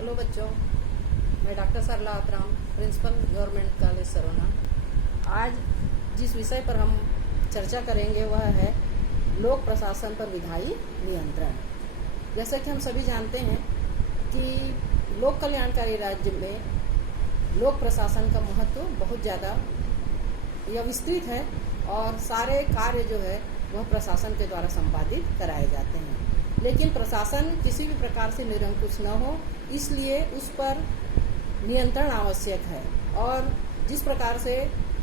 Hello बच्चों, मैं doctor सरला Atram, principal government college Sarona. आज जिस विषय पर हम चर्चा करेंगे वह है लोक प्रशासन पर विधायी नियंत्रण। जैसा कि हम सभी जानते हैं कि लोक कल्याणकारी राज्य में लोक प्रशासन का महत्व बहुत ज़्यादा या विस्तृत है और सारे कार्य जो है वह प्रशासन के द्वारा संपादित कराए जाते हैं। लेकिन प्रशासन किसी भी प्रकार से निरंकुश न हो, इसलिए उस पर नियंत्रण आवश्यक है। और जिस प्रकार से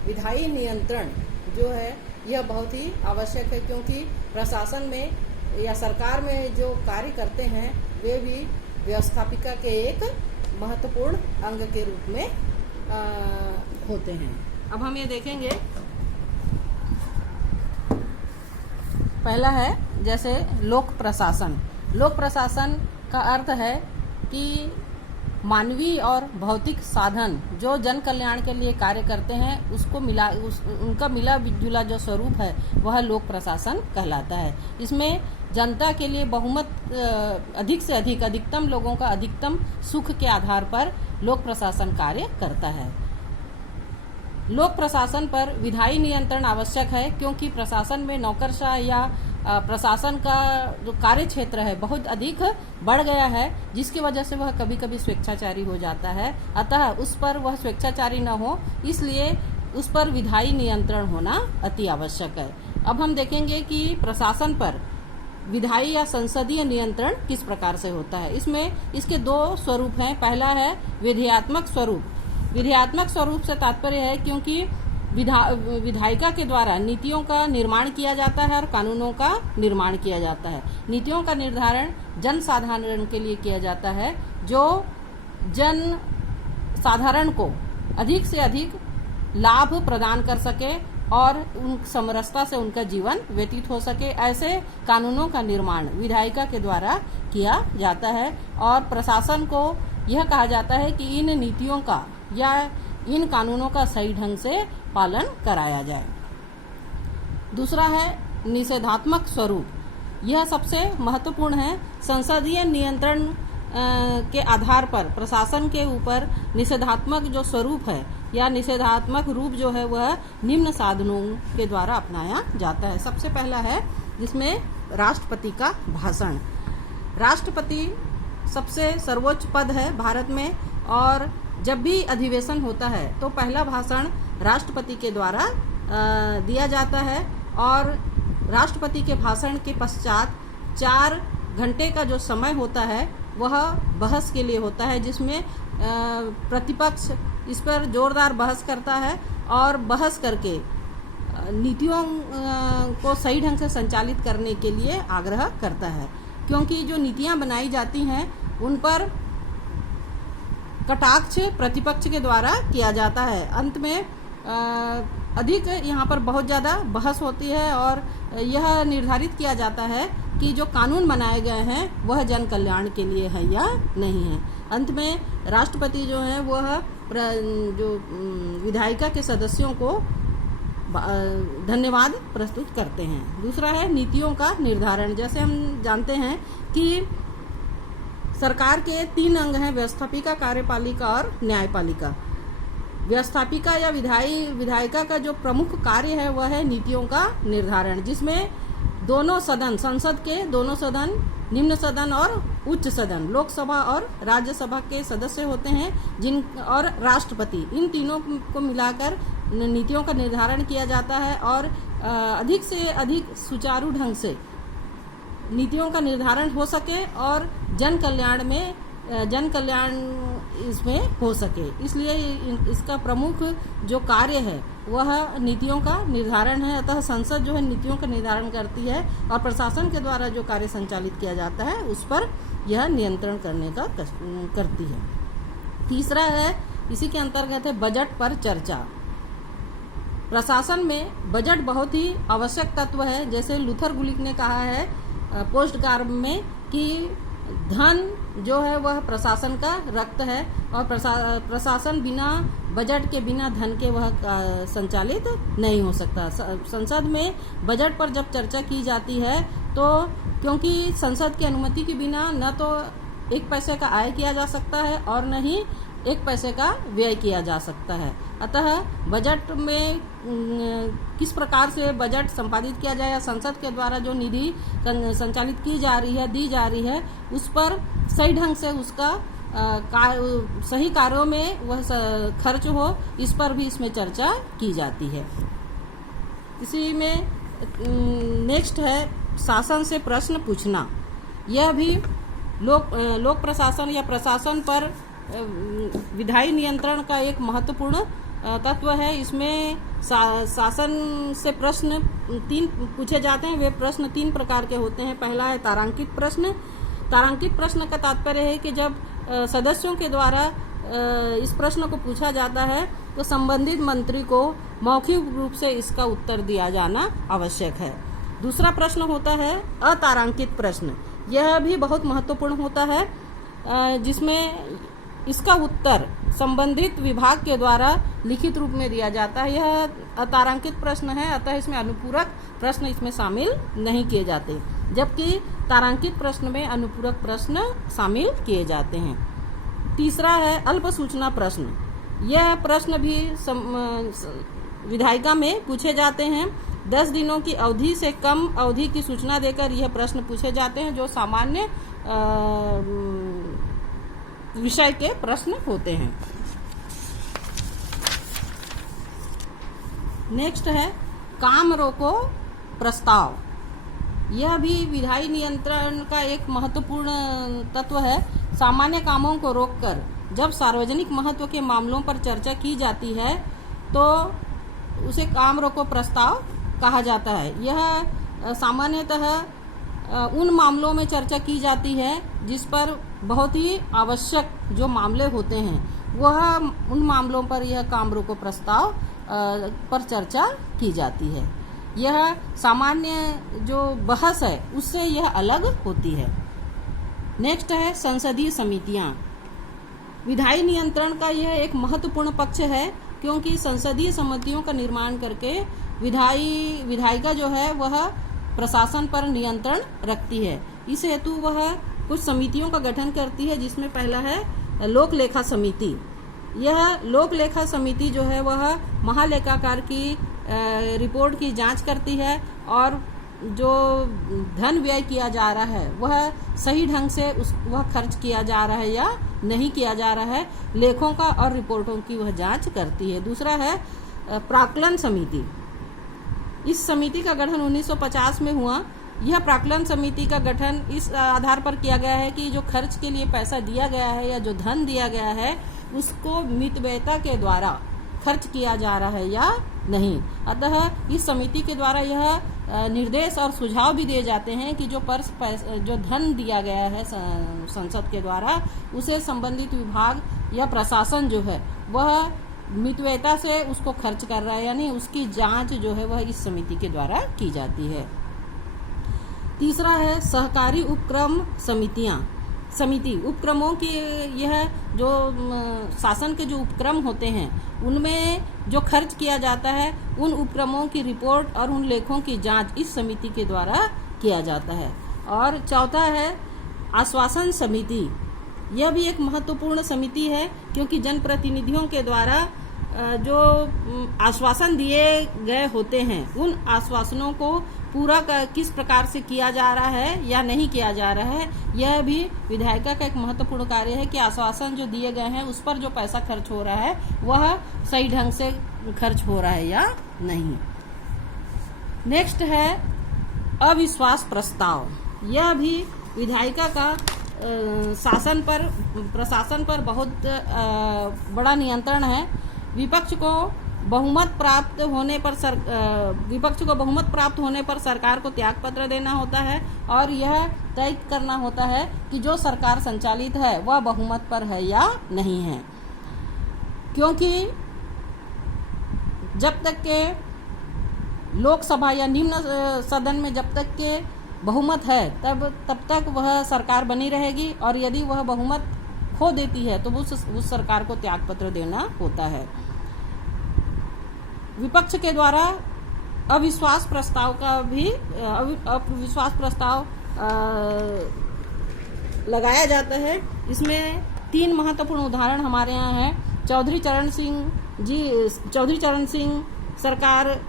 विधायी नियंत्रण जो है यह बहुत ही आवश्यक है, क्योंकि प्रशासन में या सरकार में जो कार्य करते हैं वे भी व्यवस्थापिका के एक महत्वपूर्ण अंग के रूप में होते हैं। अब हम ये देखेंगे, पहला है जैसे लोक प्रशासन। लोक प्रशासन का अर्थ है कि मानवीय और भौतिक साधन जो जन कल्याण के लिए कार्य करते हैं उनका मिला जुला जो स्वरूप है वह लोक प्रशासन कहलाता है। इसमें जनता के लिए बहुमत अधिक से अधिक अधिकतम लोगों का अधिकतम सुख के आधार पर लोक प्रशासन कार्य करता है। लोक प्रशासन पर विधायी नियंत्रण आवश्यक है, क्योंकि प्रशासन में नौकरशाह या प्रशासन का जो कार्य क्षेत्र है बहुत अधिक बढ़ गया है, जिसकी वजह से वह कभी कभी स्वेच्छाचारी हो जाता है। अतः उस पर वह स्वेच्छाचारी न हो, इसलिए उस पर विधायी नियंत्रण होना अति आवश्यक है। अब हम देखेंगे कि प्रशासन पर विधायी या संसदीय नियंत्रण किस प्रकार से होता है। इसमें इसके दो स्वरूप हैं। पहला है विधेयात्मक स्वरूप। विधेयात्मक स्वरूप से तात्पर्य है क्योंकि विधायिका के द्वारा नीतियों का निर्माण किया जाता है और कानूनों का निर्माण किया जाता है। नीतियों का निर्धारण जन साधारण के लिए किया जाता है, जो जन साधारण को अधिक से अधिक लाभ प्रदान कर सके और उन समरसता से उनका जीवन व्यतीत हो सके। ऐसे कानूनों का निर्माण विधायिका के द्वारा किया जाता है और प्रशासन को यह कहा जाता है कि इन नीतियों का या इन कानूनों का सही ढंग से पालन कराया जाए। दूसरा है निषेधात्मक स्वरूप। यह सबसे महत्वपूर्ण है। संसदीय नियंत्रण के आधार पर प्रशासन के ऊपर निषेधात्मक जो स्वरूप है या निषेधात्मक रूप जो है वह निम्न साधनों के द्वारा अपनाया जाता है। सबसे पहला है जिसमें राष्ट्रपति का भाषण। राष्ट्रपति सबसे सर्वोच्च पद है भारत में, और जब भी अधिवेशन होता है तो पहला भाषण राष्ट्रपति के द्वारा दिया जाता है और राष्ट्रपति के भाषण के पश्चात 4 घंटे का जो समय होता है वह बहस के लिए होता है, जिसमें प्रतिपक्ष इस पर जोरदार बहस करता है और बहस करके नीतियों को सही ढंग से संचालित करने के लिए आग्रह करता है। क्योंकि जो नीतियां बनाई जाती हैं उन पर कटाक्ष प्रतिपक्ष के द्वारा किया जाता है। अंत में अधिक यहाँ पर बहुत ज़्यादा बहस होती है और यह निर्धारित किया जाता है कि जो कानून बनाए गए हैं वह जन कल्याण के लिए है या नहीं है। अंत में राष्ट्रपति जो है वह जो विधायिका के सदस्यों को धन्यवाद प्रस्तुत करते हैं। दूसरा है नीतियों का निर्धारण। जैसे हम जानते हैं कि सरकार के 3 अंग हैं, व्यवस्थापिका, कार्यपालिका और न्यायपालिका। व्यवस्थापिका या विधायिका का जो प्रमुख कार्य है वह है नीतियों का निर्धारण, जिसमें दोनों सदन, संसद के दोनों सदन, निम्न सदन और उच्च सदन, लोकसभा और राज्यसभा के सदस्य होते हैं, और राष्ट्रपति, इन तीनों को मिलाकर नीतियों का निर्धारण किया जाता है और अधिक से अधिक सुचारू ढंग से नीतियों का निर्धारण हो सके और जन कल्याण इसमें हो सके। इसलिए इसका प्रमुख जो कार्य है वह नीतियों का निर्धारण है। अतः संसद जो है नीतियों का निर्धारण करती है और प्रशासन के द्वारा जो कार्य संचालित किया जाता है उस पर यह नियंत्रण करने का करती है। तीसरा है, इसी के अंतर्गत है बजट पर चर्चा। प्रशासन में बजट बहुत ही आवश्यक तत्व है। जैसे लूथर गुलिक ने कहा है पोस्ट कार्ब में कि धन जो है वह प्रशासन का रक्त है और प्रशासन बिना बजट के, बिना धन के वह संचालित नहीं हो सकता। संसद में बजट पर जब चर्चा की जाती है तो क्योंकि संसद की अनुमति के बिना न तो 1 पैसे का आय किया जा सकता है और न ही 1 पैसे का व्यय किया जा सकता है। अतः बजट में किस प्रकार से बजट संपादित किया जाए या संसद के द्वारा जो निधि संचालित की जा रही है, दी जा रही है, उस पर सही ढंग से उसका सही कार्यों में वह खर्च हो, इस पर भी इसमें चर्चा की जाती है। इसी में नेक्स्ट है शासन से प्रश्न पूछना। यह भी लोक प्रशासन या प्रशासन पर विधायी नियंत्रण का एक महत्वपूर्ण तत्व है। इसमें शासन से प्रश्न 3 पूछे जाते हैं। वे प्रश्न 3 प्रकार के होते हैं। पहला है तारांकित प्रश्न। तारांकित प्रश्न का तात्पर्य है कि जब सदस्यों के द्वारा इस प्रश्न को पूछा जाता है तो संबंधित मंत्री को मौखिक रूप से इसका उत्तर दिया जाना आवश्यक है। दूसरा प्रश्न होता है अतारांकित प्रश्न। यह भी बहुत महत्वपूर्ण होता है, जिसमें इसका उत्तर संबंधित विभाग के द्वारा लिखित रूप में दिया जाता है। यह अतारांकित प्रश्न है, अतः इसमें अनुपूरक प्रश्न इसमें शामिल नहीं किए जाते, जबकि तारांकित प्रश्न में अनुपूरक प्रश्न शामिल किए जाते हैं। तीसरा है अल्प सूचना प्रश्न। यह प्रश्न भी विधायिका में पूछे जाते हैं। 10 दिनों की अवधि से कम अवधि की सूचना देकर यह प्रश्न पूछे जाते हैं, जो सामान्य विषय के प्रश्न होते हैं। नेक्स्ट है काम रोको प्रस्ताव। यह भी विधायी नियंत्रण का एक महत्वपूर्ण तत्व है। सामान्य कामों को रोककर जब सार्वजनिक महत्व के मामलों पर चर्चा की जाती है तो उसे काम रोको प्रस्ताव कहा जाता है। यह सामान्यतः उन मामलों में चर्चा की जाती है जिस पर बहुत ही आवश्यक जो मामले होते हैं, वह उन मामलों पर यह काम रोको प्रस्ताव पर चर्चा की जाती है। यह सामान्य जो बहस है उससे यह अलग होती है। नेक्स्ट है संसदीय समितियां। विधायी नियंत्रण का यह एक महत्वपूर्ण पक्ष है, क्योंकि संसदीय समितियों का निर्माण करके विधायिका जो है वह प्रशासन पर नियंत्रण रखती है। इस हेतु वह कुछ समितियों का गठन करती है, जिसमें पहला है लोक लेखा समिति। यह लोक लेखा समिति जो है वह महालेखाकार की रिपोर्ट की जांच करती है और जो धन व्यय किया जा रहा है वह सही ढंग से वह खर्च किया जा रहा है या नहीं किया जा रहा है, लेखों का और रिपोर्टों की वह जांच करती है। दूसरा है प्राक्कलन समिति। इस समिति का गठन 1950 में हुआ। यह प्राक्कलन समिति का गठन इस आधार पर किया गया है कि जो खर्च के लिए पैसा दिया गया है या जो धन दिया गया है उसको मितव्ययता के द्वारा खर्च किया जा रहा है या नहीं। अतः इस समिति के द्वारा यह निर्देश और सुझाव भी दिए जाते हैं कि जो धन दिया गया है संसद के द्वारा, उसे संबंधित विभाग या प्रशासन जो है वह मितव्ययता से उसको खर्च कर रहा है, यानी उसकी जांच जो है वह इस समिति के द्वारा की जाती है। तीसरा है सहकारी उपक्रम समिति। उपक्रमों की यह जो शासन के जो उपक्रम होते हैं उनमें जो खर्च किया जाता है उन उपक्रमों की रिपोर्ट और उन लेखों की जांच इस समिति के द्वारा किया जाता है। और चौथा है आश्वासन समिति। यह भी एक महत्वपूर्ण समिति है, क्योंकि जनप्रतिनिधियों के द्वारा जो आश्वासन दिए गए होते हैं उन आश्वासनों को पूरा किस प्रकार से किया जा रहा है या नहीं किया जा रहा है, यह भी विधायिका का एक महत्वपूर्ण कार्य है कि आश्वासन जो दिए गए हैं उस पर जो पैसा खर्च हो रहा है वह सही ढंग से खर्च हो रहा है या नहीं। नेक्स्ट है अविश्वास प्रस्ताव। यह भी विधायिका का प्रशासन पर बहुत बड़ा नियंत्रण है। विपक्ष को बहुमत प्राप्त होने पर सरकार को त्यागपत्र देना होता है और यह तय करना होता है कि जो सरकार संचालित है वह बहुमत पर है या नहीं है। क्योंकि जब तक के लोकसभा या निम्न सदन में जब तक के बहुमत है तब तक वह सरकार बनी रहेगी, और यदि वह बहुमत खो देती है तो उस सरकार को त्यागपत्र देना होता है। विपक्ष के द्वारा अविश्वास प्रस्ताव लगाया जाता है। इसमें 3 महत्वपूर्ण उदाहरण हमारे यहाँ हैं। चौधरी चरण सिंह सरकार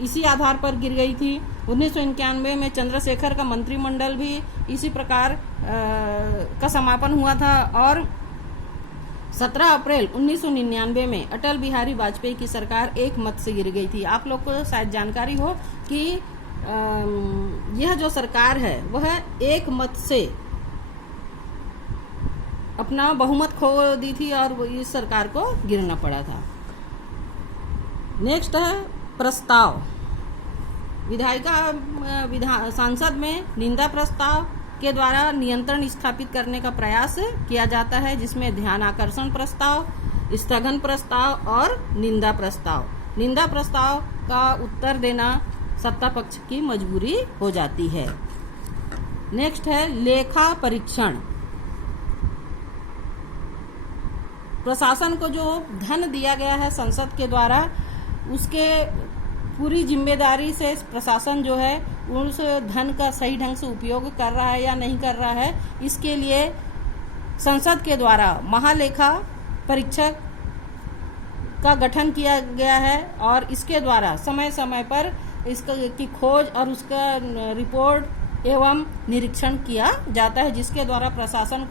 इसी आधार पर गिर गई थी। 1991 में चंद्रशेखर का मंत्रिमंडल भी इसी प्रकार का समापन हुआ था और 17 अप्रैल 1999 में अटल बिहारी वाजपेयी की सरकार एक मत से गिर गई थी। आप लोग को शायद जानकारी हो कि यह जो सरकार है वह एक मत से अपना बहुमत खो दी थी और इस सरकार को गिरना पड़ा था। नेक्स्ट है प्रस्ताव। सांसद में निंदा प्रस्ताव के द्वारा नियंत्रण स्थापित करने का प्रयास किया जाता है, जिसमें ध्यान आकर्षण प्रस्ताव, स्थगन प्रस्ताव और निंदा प्रस्ताव। निंदा प्रस्ताव का उत्तर देना सत्ता पक्ष की मजबूरी हो जाती है। नेक्स्ट है लेखा परीक्षण। प्रशासन को जो धन दिया गया है संसद के द्वारा, उसके पूरी जिम्मेदारी से प्रशासन जो है उस धन का सही ढंग से उपयोग कर रहा है या नहीं कर रहा है, इसके लिए संसद के द्वारा महालेखा परीक्षक का गठन किया गया है और इसके द्वारा समय समय पर इसकी खोज और उसका रिपोर्ट एवं निरीक्षण किया जाता है, जिसके द्वारा प्रशासन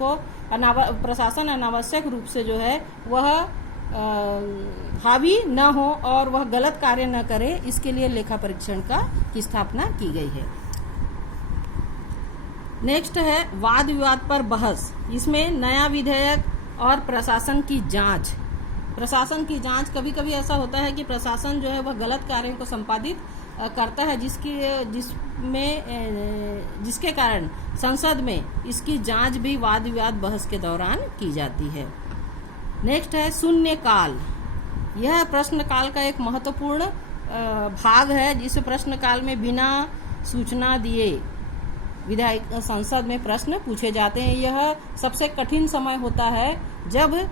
अनावश्यक रूप से जो है वह हावी न हो और वह गलत कार्य न करे, इसके लिए लेखा परीक्षण की स्थापना की गई है। नेक्स्ट है वाद विवाद पर बहस। इसमें नया विधेयक और प्रशासन की जांच। प्रशासन की जांच, कभी कभी ऐसा होता है कि प्रशासन जो है वह गलत कार्यों को संपादित करता है, जिसके कारण संसद में इसकी जांच भी वाद विवाद बहस के दौरान की जाती है। नेक्स्ट है शून्यकाल। यह प्रश्नकाल का एक महत्वपूर्ण भाग है, जिस प्रश्नकाल में बिना सूचना दिए विधायक संसद में प्रश्न पूछे जाते हैं। यह सबसे कठिन समय होता है जब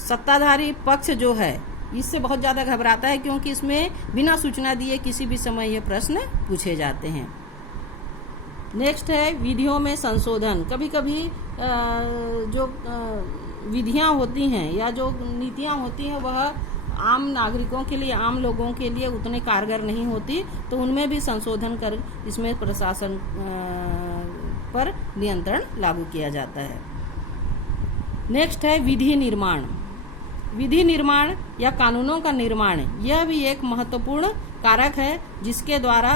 सत्ताधारी पक्ष जो है इससे बहुत ज़्यादा घबराता है, क्योंकि इसमें बिना सूचना दिए किसी भी समय ये प्रश्न पूछे जाते हैं। नेक्स्ट है विधियों में संशोधन। कभी कभी जो विधियां होती हैं या जो नीतियां होती हैं वह आम नागरिकों के लिए, आम लोगों के लिए उतने कारगर नहीं होती, तो उनमें भी संशोधन कर इसमें प्रशासन पर नियंत्रण लागू किया जाता है। नेक्स्ट है विधि निर्माण। विधि निर्माण या कानूनों का निर्माण, यह भी एक महत्वपूर्ण कारक है जिसके द्वारा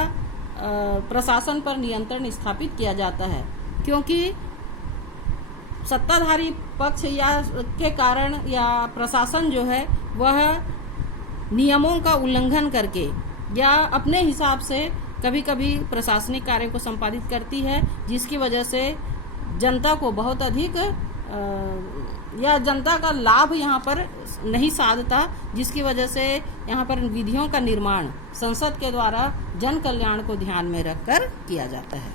प्रशासन पर नियंत्रण स्थापित किया जाता है, क्योंकि सत्ताधारी पक्ष या के कारण या प्रशासन जो है वह नियमों का उल्लंघन करके या अपने हिसाब से कभी कभी प्रशासनिक कार्य को संपादित करती है, जिसकी वजह से जनता को बहुत अधिक या जनता का लाभ यहाँ पर नहीं साधता, जिसकी वजह से यहाँ पर विधियों का निर्माण संसद के द्वारा जन कल्याण को ध्यान में रखकर किया जाता है।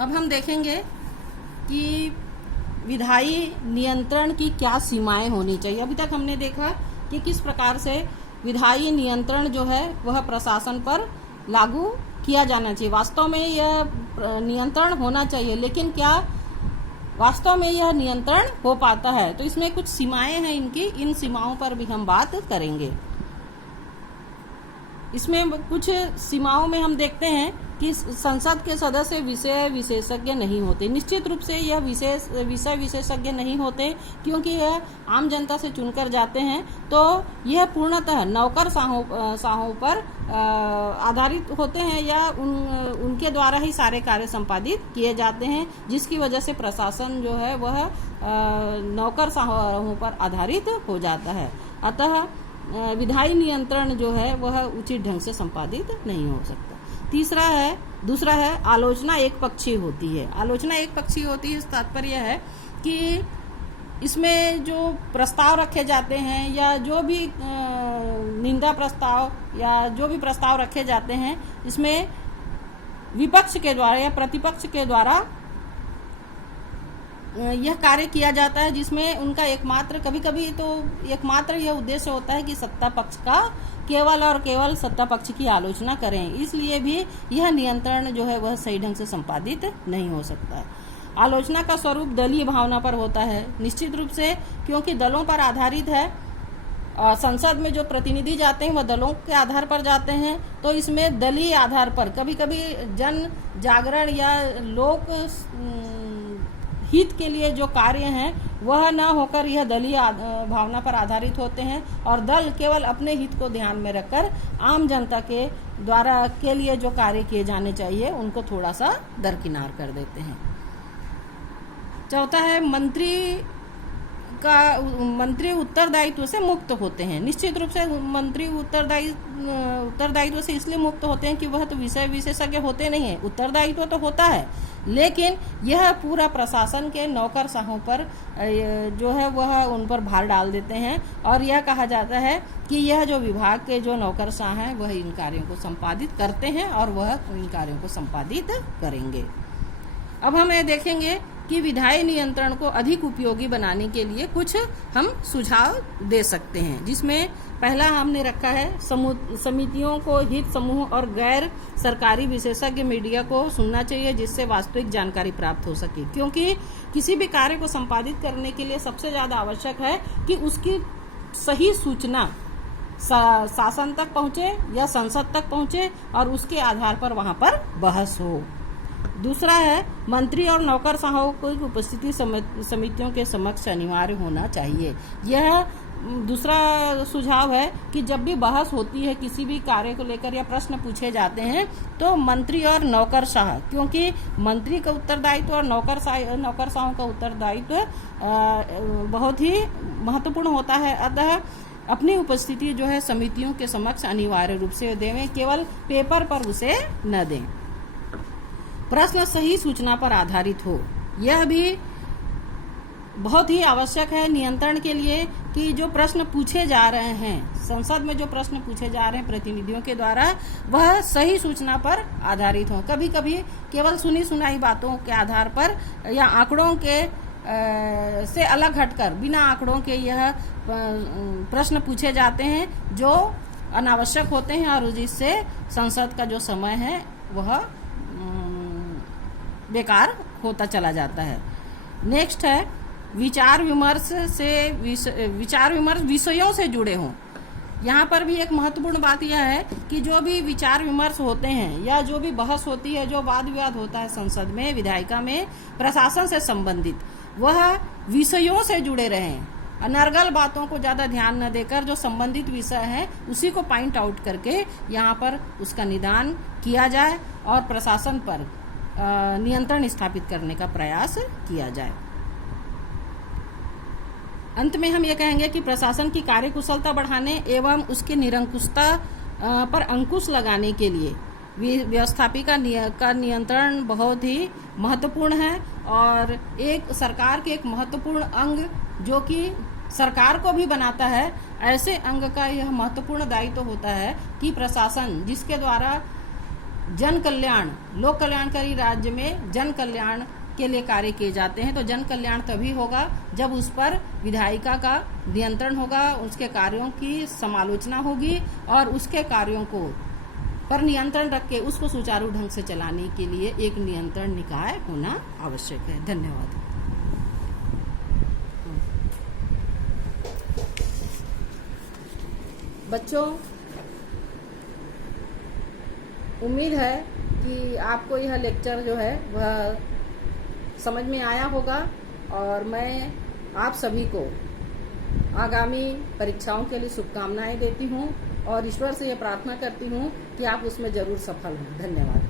अब हम देखेंगे कि विधायी नियंत्रण की क्या सीमाएं होनी चाहिए। अभी तक हमने देखा कि किस प्रकार से विधायी नियंत्रण जो है वह प्रशासन पर लागू किया जाना चाहिए। वास्तव में यह नियंत्रण होना चाहिए, लेकिन क्या वास्तव में यह नियंत्रण हो पाता है? तो इसमें कुछ सीमाएं हैं इनकी, इन सीमाओं पर भी हम बात करेंगे। इसमें कुछ सीमाओं में हम देखते हैं कि संसद के सदस्य विषय विशेषज्ञ नहीं होते। निश्चित रूप से यह विषय विशेषज्ञ नहीं होते, क्योंकि यह आम जनता से चुनकर जाते हैं, तो यह पूर्णतः नौकरशाहों पर आधारित होते हैं या उनके द्वारा ही सारे कार्य संपादित किए जाते हैं, जिसकी वजह से प्रशासन जो है वह नौकरशाहों पर आधारित हो जाता है। अतः विधायी नियंत्रण जो है वह उचित ढंग से संपादित नहीं हो सकता। दूसरा है आलोचना एक पक्षीय होती है। आलोचना एक पक्षीय होती है, इस तात्पर्य है कि इसमें जो प्रस्ताव रखे जाते हैं या जो भी निंदा प्रस्ताव या जो भी प्रस्ताव रखे जाते हैं, इसमें विपक्ष के द्वारा या प्रतिपक्ष के द्वारा यह कार्य किया जाता है जिसमें उनका एकमात्र, कभी कभी तो एकमात्र यह उद्देश्य होता है कि सत्ता पक्ष का केवल और केवल सत्ता पक्ष की आलोचना करें। इसलिए भी यह नियंत्रण जो है वह सही ढंग से संपादित नहीं हो सकता है। आलोचना का स्वरूप दलीय भावना पर होता है, निश्चित रूप से, क्योंकि दलों पर आधारित है। संसद में जो प्रतिनिधि जाते हैं वह दलों के आधार पर जाते हैं, तो इसमें दलीय आधार पर कभी कभी जन जागरण या लोक हित के लिए जो कार्य हैं वह न होकर यह दलीय भावना पर आधारित होते हैं, और दल केवल अपने हित को ध्यान में रखकर आम जनता के द्वारा के लिए जो कार्य किए जाने चाहिए उनको थोड़ा सा दरकिनार कर देते हैं। चौथा है, मंत्री उत्तरदायित्व से मुक्त होते हैं। निश्चित रूप से मंत्री उत्तरदायित्व से इसलिए मुक्त होते हैं कि वह तो विषय विशेषज्ञ होते नहीं है। उत्तरदायित्व तो होता है, लेकिन यह पूरा प्रशासन के नौकरशाहों पर जो है वह उन पर भार डाल देते हैं, और यह कहा जाता है कि यह जो विभाग के जो नौकरशाह हैं वह इन कार्यों को संपादित करते हैं और वह इन कार्यों को संपादित करेंगे। अब हम ये देखेंगे कि विधायी नियंत्रण को अधिक उपयोगी बनाने के लिए कुछ हम सुझाव दे सकते हैं, जिसमें पहला हमने रखा है, समितियों को हित समूह और गैर सरकारी विशेषज्ञ मीडिया को सुनना चाहिए, जिससे वास्तविक जानकारी प्राप्त हो सके। क्योंकि किसी भी कार्य को संपादित करने के लिए सबसे ज्यादा आवश्यक है कि उसकी सही सूचना शासन तक पहुंचे या संसद तक पहुंचे और उसके आधार पर वहां पर बहस हो। दूसरा है, मंत्री और नौकरशाहों की उपस्थिति समितियों के समक्ष अनिवार्य होना चाहिए। यह दूसरा सुझाव है कि जब भी बहस होती है किसी भी कार्य को लेकर या प्रश्न पूछे जाते हैं तो मंत्री और नौकरशाह, क्योंकि मंत्री का उत्तरदायित्व और नौकरशाहों का उत्तरदायित्व बहुत ही महत्वपूर्ण होता है। अतः अपनी उपस्थिति जो है समितियों के समक्ष अनिवार्य रूप से देवें, केवल पेपर पर उसे न दें। प्रश्न सही सूचना पर आधारित हो, यह भी बहुत ही आवश्यक है नियंत्रण के लिए कि जो प्रश्न पूछे जा रहे हैं, संसद में जो प्रश्न पूछे जा रहे हैं प्रतिनिधियों के द्वारा, वह सही सूचना पर आधारित हो। कभी कभी केवल सुनी सुनाई बातों के आधार पर या आंकड़ों के से अलग हटकर बिना आंकड़ों के यह प्रश्न पूछे जाते हैं जो अनावश्यक होते हैं, और जिससे संसद का जो समय है वह बेकार होता चला जाता है। नेक्स्ट है, विचार विमर्श विषयों से जुड़े हों। यहाँ पर भी एक महत्वपूर्ण बात यह है कि जो भी विचार विमर्श होते हैं या जो भी बहस होती है, जो वाद विवाद होता है संसद में, विधायिका में, प्रशासन से संबंधित, वह विषयों से जुड़े रहें। अनर्गल बातों को ज्यादा ध्यान न देकर जो संबंधित विषय है उसी को पॉइंट आउट करके यहाँ पर उसका निदान किया जाए और प्रशासन पर नियंत्रण स्थापित करने का प्रयास किया जाए। अंत में हम ये कहेंगे कि प्रशासन की कार्यकुशलता बढ़ाने एवं उसके निरंकुशता पर अंकुश लगाने के लिए व्यवस्थापिका का नियंत्रण बहुत ही महत्वपूर्ण है, और एक सरकार के एक महत्वपूर्ण अंग जो कि सरकार को भी बनाता है, ऐसे अंग का यह महत्वपूर्ण दायित्व होता है कि प्रशासन जिसके द्वारा जन कल्याण, लोक कल्याणकारी राज्य में जन कल्याण के लिए कार्य किए जाते हैं, तो जन कल्याण तभी होगा जब उस पर विधायिका का नियंत्रण होगा, उसके कार्यों की समालोचना होगी और उसके कार्यों को पर नियंत्रण रख के उसको सुचारू ढंग से चलाने के लिए एक नियंत्रण निकाय होना आवश्यक है। धन्यवाद। बच्चों, उम्मीद है कि आपको यह लेक्चर जो है वह समझ में आया होगा, और मैं आप सभी को आगामी परीक्षाओं के लिए शुभकामनाएं देती हूं और ईश्वर से यह प्रार्थना करती हूं कि आप उसमें जरूर सफल हों। धन्यवाद।